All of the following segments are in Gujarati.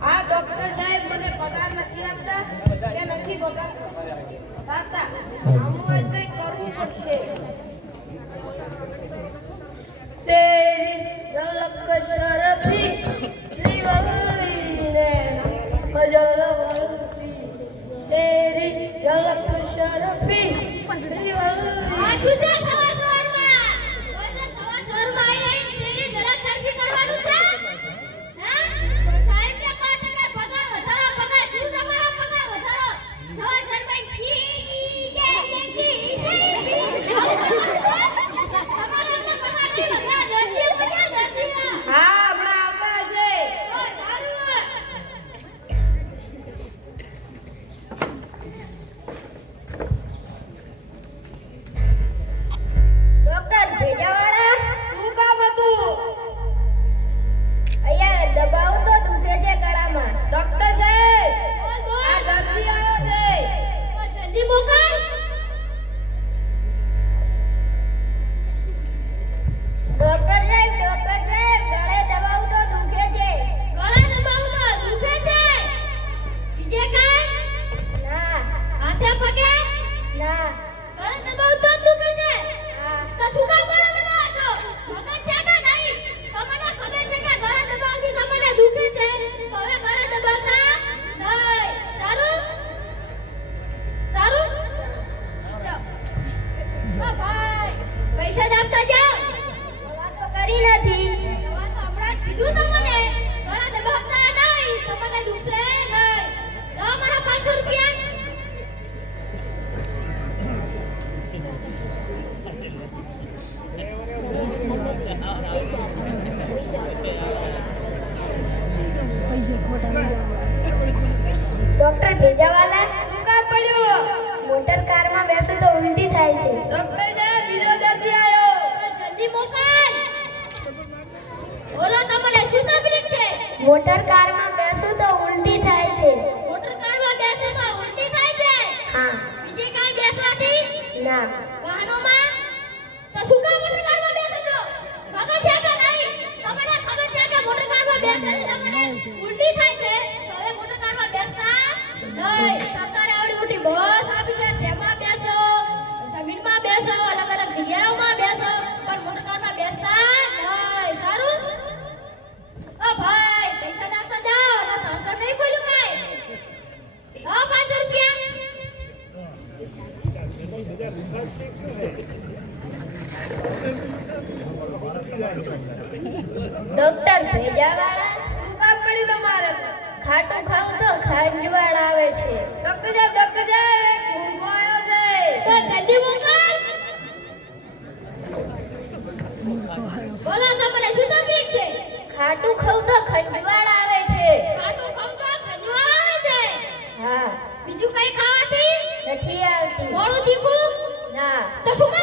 આ ડોક્ટર સાહેબ મને પગાર નથી આપતા, કે નથી પગાર આપતા આનું આજ કંઈ કરવું પડશે? તેરી ઝલક શરફી ત્રિવલીને મજલ વરફી તેરી ઝલક શરફી ત્રિવલી વાહનોમાં ડોક્ટર ભેજાવાળા? શું કામ પડ્યું તમારે ખાટું ખાવ તો ખાંડવાળ આવે છે. ડોક્ટર સાહેબ ડોક્ટર સાહેબ ભૂંગો આવ્યો છે તો જલ્દી મોકલ. બોલો, તમને શું તકલીફ છે? ખાટું ખાવ તો ખંડવાળ આવે છે. ખાટું ખાવ તો ખંજવાળ આવે છે. હા. બીજું કઈ ખાવાથી? નથી આવતી. મોળું તીખું? Tak suka.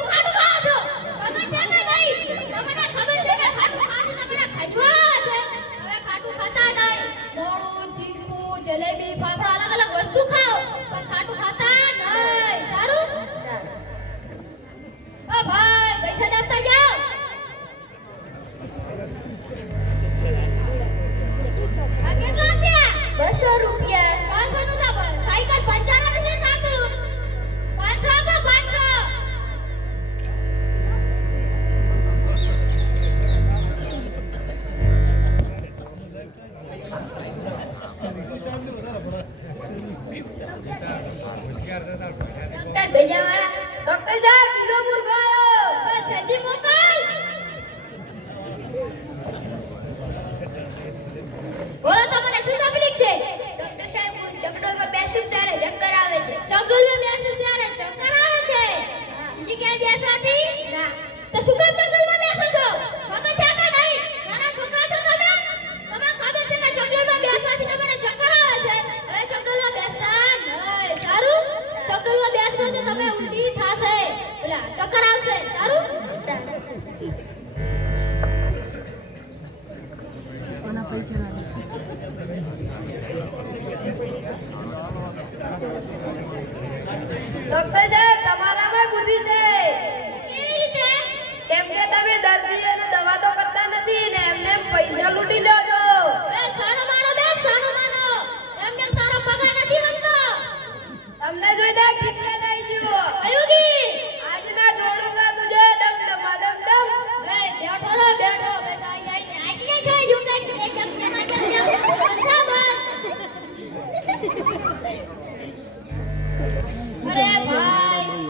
અરે ભાઈ.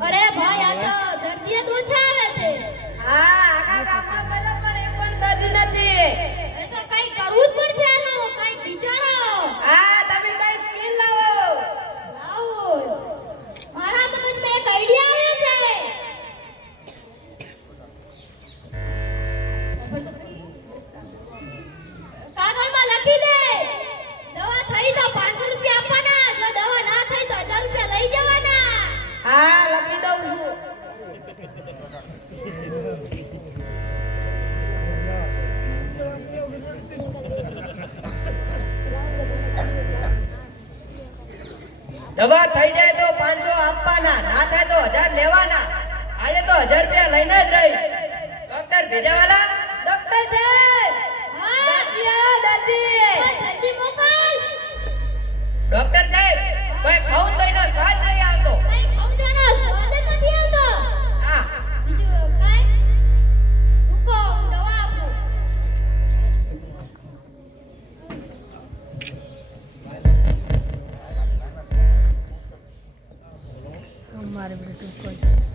અરે ભાઈ આ તો ધરતીએ દૂધ આવે છે. હા. થઈ તો 500 રૂપિયા આપવાના. જો દવા ના થઈ તો 1000 રૂપિયા લઈ જવાના. હા લખી દઉં છું. દવા થઈ જાય તો 500 આપવાના ના થાય તો 1000 લેવાના. આજે તો 1000 રૂપિયા લઈને જ રહી. ડોક્ટર ભેજાવાલા ડોક્ટર સાહેબ. હા. દાદી ડોક્ટર સાહેબ કોઈ ખાવું તો એનો સ્વાદ નહીં આવતો. કઈ ખવજાનો સ્વાદ નથી આવતો. હા. બીજું કઈ? મૂકો હું દવા આપું. ચલો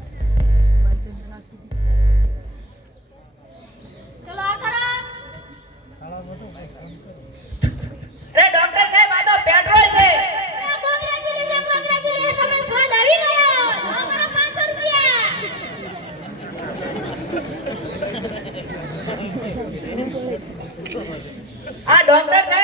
આ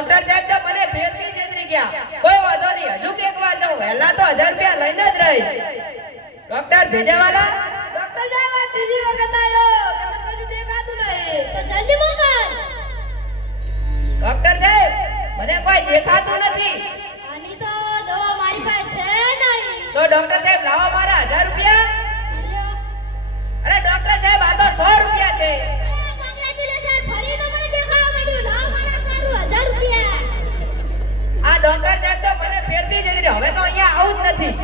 ડોક્ટર સાહેબ તો મને ફેરથી છેતરી ગયા. કોઈ વાંધો નહીં હજુ કે એકવાર દઉં વહેલા તો હજાર રૂપિયા લઈને જ રહી. ડોક્ટર ભેજાવાલા ડોક્ટર સાહેબ આ ત્રીજી વખત આવ્યો. મને કશું દેખાતું નહીં. તો જલ્દી મોકલ. ડોક્ટર સાહેબ મને કોઈ દેખાતું નથી. આની તો દવા મારી પાસે છે નહીં. તો ડોક્ટર સાહેબ લાવો મારા હજાર રૂપિયા. અરે ડોક્ટર સાહેબ આ તો સો રૂપિયા છે અરે કોંગ્રેચ્યુલેશન ફરી તો મને દેખાવા માંડ્યું લાવ મારા સારું 1000 રૂપિયા આ ડોક્ટર સાહેબ તો મને જતી છેતરી હવે તો અહીંયા આવું જ નથી.